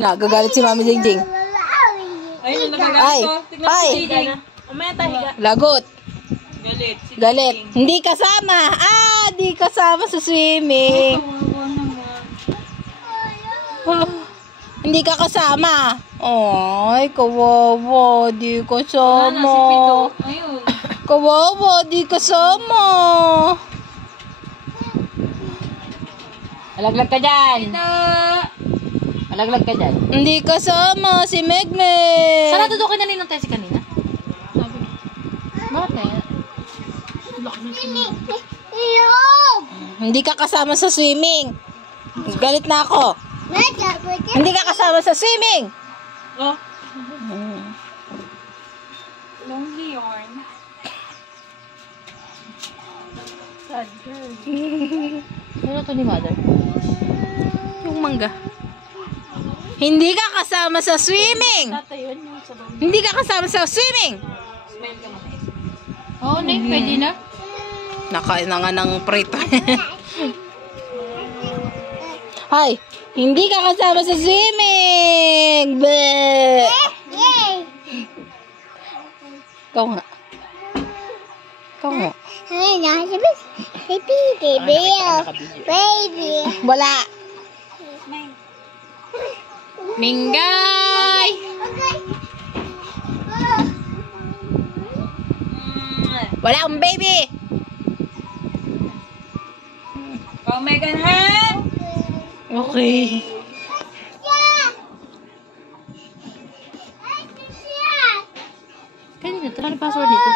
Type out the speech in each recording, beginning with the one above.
Nagagalit si Mami Jingjing. Ayun, nagagalit to. Tignan mo si Jingjing. Umaya tayo. Lagot. Galit. Si Galit. Jingjing. Hindi kasama. Di kasama sa swimming. Hindi ka kasama. Ay, kawawa. Di kasama. Ayun. Kawawa. Di kasama. Alaglag ka dyan. Alaglag ka dyan. Hindi kasama si Megme. Saan natutukin na ninong tayo si kanina? Bakit kaya? Hindi ka kasama sa swimming. Galit na ako. Hindi ka kasama sa swimming. Oh. Lonely yarn. Sad girl. Ano to ni mother? Yung mangga. Hindi ka kasama sa swimming. Tatay yun yung sabaw. Hindi ka kasama sa swimming. Smile ka mo. Oo, Nay, pwede na. Nakain na nga ng prito. Hay, hindi ka kasama sa swimming. Bleh. Ikaw nga. Ikaw nga. Baby. Wala. Minggay. Wala akong baby. Oh, Megan Han. Okay. Kanina, ito lang password dito.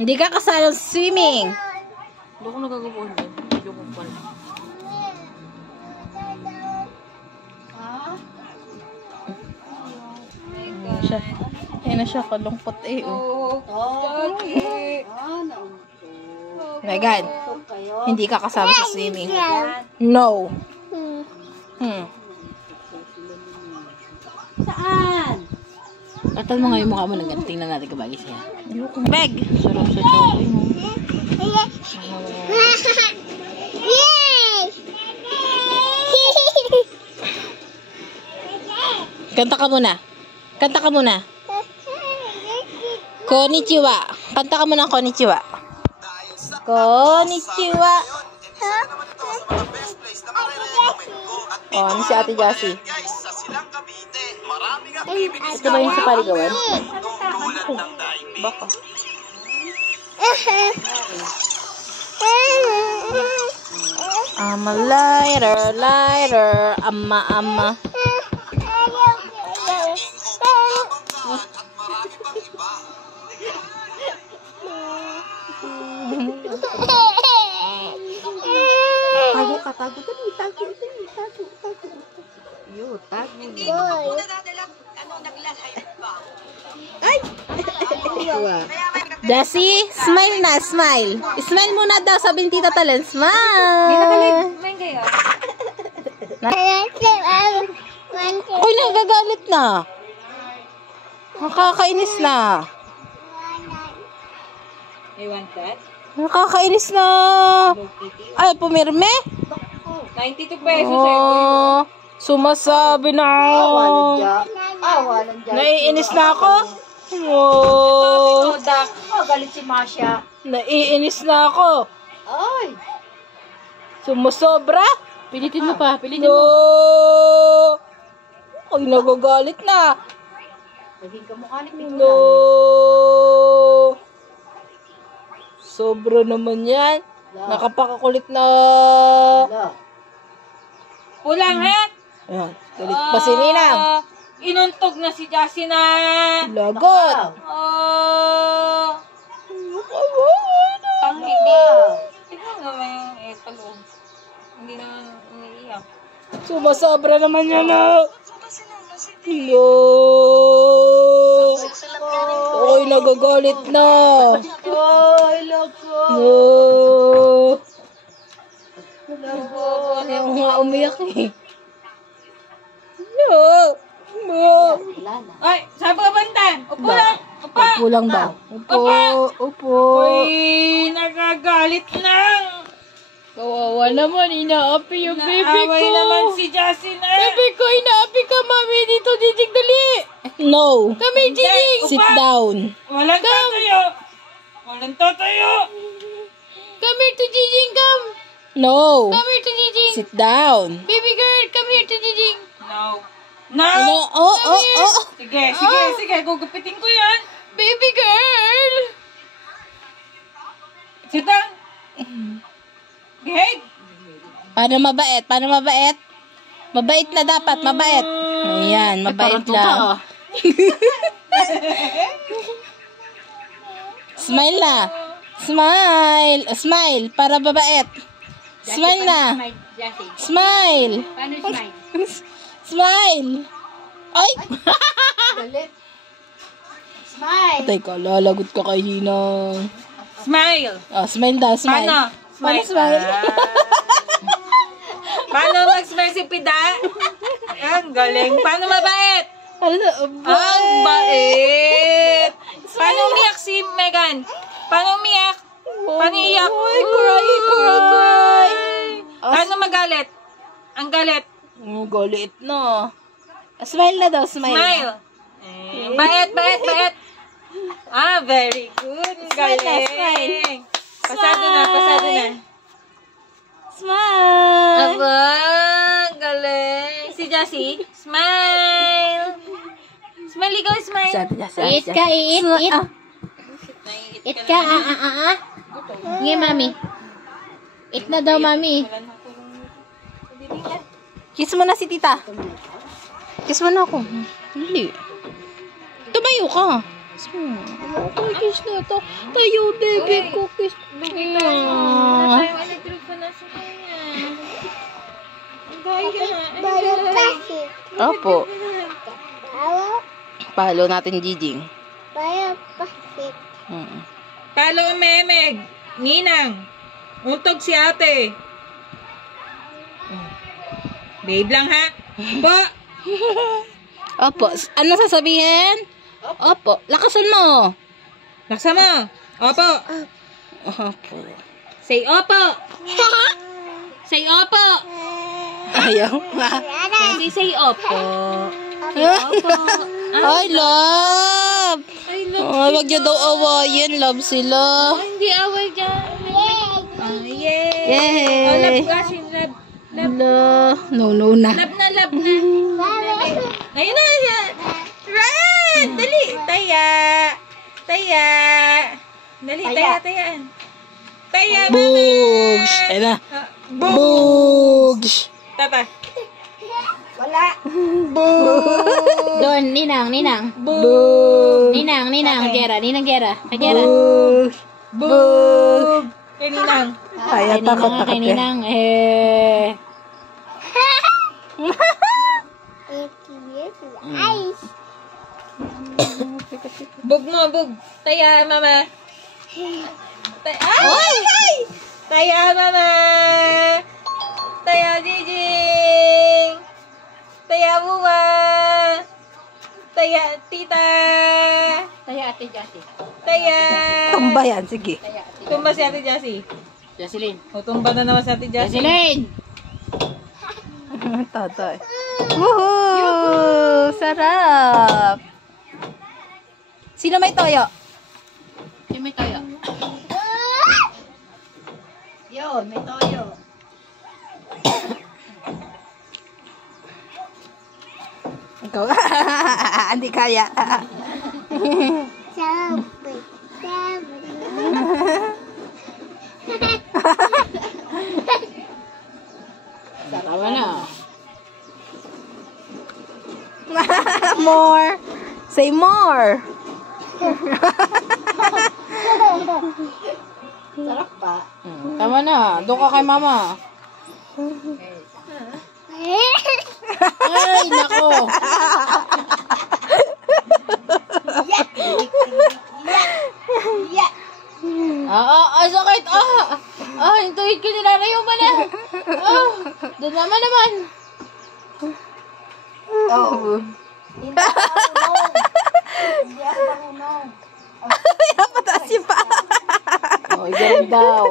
Hindi ka kasama sa swimming. Hindi ko nagagapuan doon. Hindi ko pala. Siya. Ayun na siya, kalungkot eh. Megan, hindi ka kasama sa swimming. No. Saan? Atal mo nga yung mukha mo ng tingnan natin kabagi siya. Meg. Sarap sa chocolate mo. Kanta ka muna. Kanta ka muna. Konnichiwa. Kanta ka muna konnichiwa. Konnichiwa. Oh, ano si Ate Jassy? Ito ba yung sa paligawan? Baka. I'm a lighter, lighter. Ama. Tago ka dito. Tago. Yo, tago. Jassy, smile na, smile. Smile muna daw, sabi ni Tita Talen. Smile. May kayo. Uy, nagagalit na. Nakakainis na. You want that? Nakakainis na. Ay, pumirme? 92 pesos. Oh, sumasabi na. Naiinis na ako. Oh, galit si Masha. naiinis na ako. Ay. Sumusobra. Pilitin mo pa. Pilitin No. mo. Ay, nagagalit na. Naging kamukha ni Pito. No. Sobra naman yan. Nakapakakulit na. Pulang hat. Ayan, kulit pa si Ninang. Inuntog na si Jassy na. Lagot. Pang hindi. Tignan naman yung etalong. Hindi naman umiiyak. Sumasobra naman yan na. No. Oy, nagagalit na. Ay, loko. No. Ayaw nga umiyak eh. No. No. Ay, saan pa banta? Upo lang. Upo. Upo lang daw. Upo. Upo. Uy, nagagalit na. Kawawa naman, inaapi yung baby ko. Naaway naman si Jassy na. Baby ko, inaapi ka mami dito, Jijing, dali. No. Kami, Jijing. Sit down. Walang tatayo. Walang tatayo. Come here to Jijing, come. No. Come here to Jijing. Sit down. Baby girl, come here to Jijing. No. No. No. Oh, oh, oh. Sige. Gugupitin ko yan. Baby girl. Sit down. Behave. Paano mabait? Mabait na dapat, mabait. Ayan, mabait lang. Smile na. Smile. Smile, para babait. Smile na. Smile. Paano smile? Smile. Ay! Smile. Teka, lalagot ka kay Hinang. Smile. Oh, smile daw, smile. Paano? Paano smile? Paano mag-smile si Pida? Ang galing. Paano mabait? Ang bait. Paano umiyak si Megan? Paano umiyak? Paano iyak? Ay, cry. Paano magalit? Ang galit. Oh, galit na. Smile na daw, smile. Smile. Bait. Very good. Ang Smile na, galing. smile. Pasado na. Smile. Aba, galing. Si Jassy, smile. Smile, ikaw, smile. Eat ka, eat. Eat ka, Nge, mami. Eat na daw, mami. Kiss mo na si tita. Kiss mo na ako. Hindi. Tumayo ka. Kiss mo. Okay, kiss na ito. Tayo, baby ko. Kiss. Opo. Palo natin, Jijing. Palo ang memeg. Ninang. Untog si ate. Babe lang, ha? Po. Opo. Ano sasabihin? Opo. Lakasan mo. Laksa mo. Opo. Opo. Say opo. Say opo. Ayaw. Hindi say opo. I love. Oh, wag niyo daw awayin. Love sila. Hindi away dyan. Yay. Yay. Oh, love kasi. Love. No na. Love na. Ayun na. Run! Dali. Taya. Dali, tayaan. Taya, mama. Bugs. Ayun na. Bugs. Tata. Doon, ninang. Bugs. Ninang, gera. Bugs. Kaninang. Ay, takot Kay eh. ninang, Bug mo, bug. Taya, mama. Ay! Taya, mama. Taya, Jijing. Taya, buwa. Taya, tita. Taya, ate Jassy. Taya. Tumba yan, sige. Tumba si ate Jassy. Jocelyn. O, tumba na naman si ate Jassy. Jocelyn! Tatay. Woohoo! Sarap! Sino may toyo? Yung may toyo. Yun, may toyo. Ikaw. Hindi kaya. Tama na. More. Say more. Sarap pa. Tama na. Doon ka kay mama. Ay, nako. Sakit. Yung tuhid ko nilalayo ba na? Doon naman. Pataas yung pa. Ganun daw.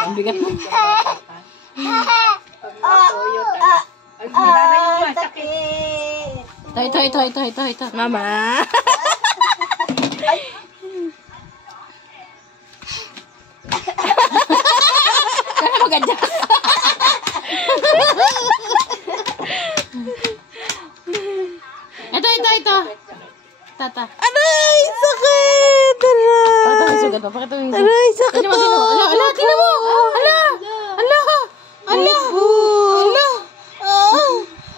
Ang bigat mo. Ay, pinara yung masakit. Ito. Mama. Kaya mag-adjust. Ito. Tata. Aray, sakit! Aray! Pakita mo yung sugat mo. Pakita mo yung sugat. Aray, sakit Tingnan mo. Ala, tingnan mo.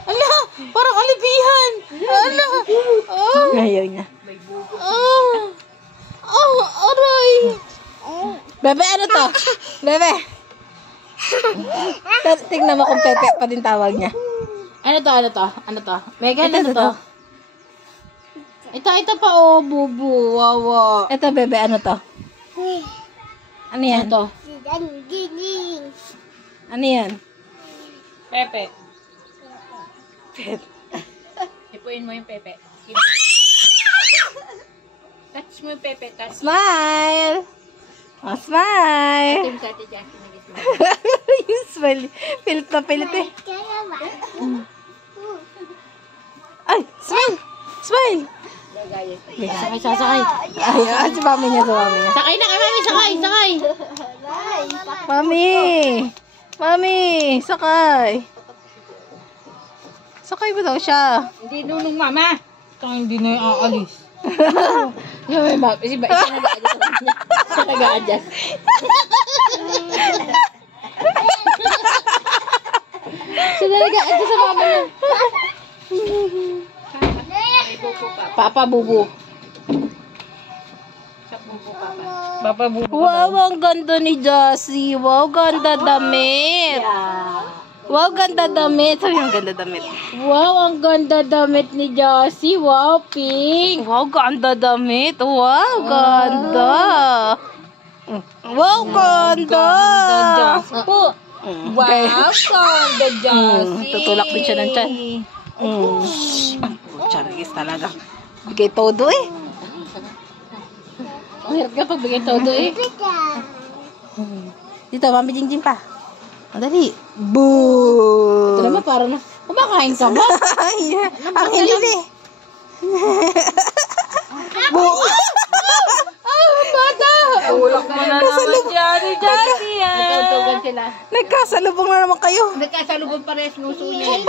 Ala, parang alibihan. Ala. Ayaw niya. Aray. Bebe, ano to? Bebe. Tingnan mo kung Pepe pa din tawag niya. Ano to? Megan, Ito, ano to? Ito pa, oh, bubu. Wawa. Ito, Bebe, ano to? Ano yan? Ano to? Ano yan? Pepe. Pepe. Ipuin mo yung Pepe. Touch mo yung Pepe. Touch. Smile! Oh, smile! Yung Kati Jackie na gusto. Yung smile. Pilit na pilit eh. Ay, smile! Smile! Sasakay. Ay, si mami niya, Sakay na kay mami, sakay. Mami, sakay. Sakay ba daw siya? Hindi nunong mama. Hindi na yung aalis. Yung may map, isa nag-a-adjust. Siya nag-a-adjust sa mama niya. Papa bubu. Papa bubu. Wow, ang ganda ni Jassy. Wow, ganda damit. Wow, ganda damit. Sabi ang ganda damit. Wow, ang ganda damit ni Josie. Wow, pink. Wow, ganda damit. Wow, ganda. Wow, ganda. Po. Wow, ganda Josie. Tutulak din siya ng tiyan. Chargis talaga. Bigay todo eh. Ang hirap ka pagbigay todo eh. Dito, Mami Jingjing pa. Dali. Boo! Ito naman parang na. Kumakain ka ba? Ang hilil eh. Boo! Bata! Tulak mo na naman Johnny Johnny. Nagkautugan sila. Nagkasalubong na naman kayo. Nagkasalubong pares nusunin.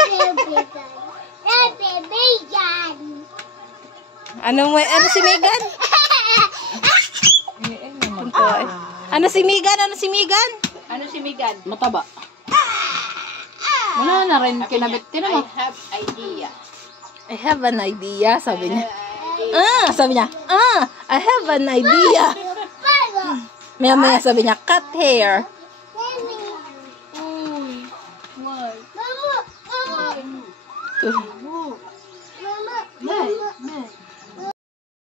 Ano si Megan? Ano si Megan? Ano si Megan? Mataba. Wala na rin kinabit. Tinan mo. I have an idea, sabi niya. Sabi niya, I have an idea. Maya sabi niya, cut hair.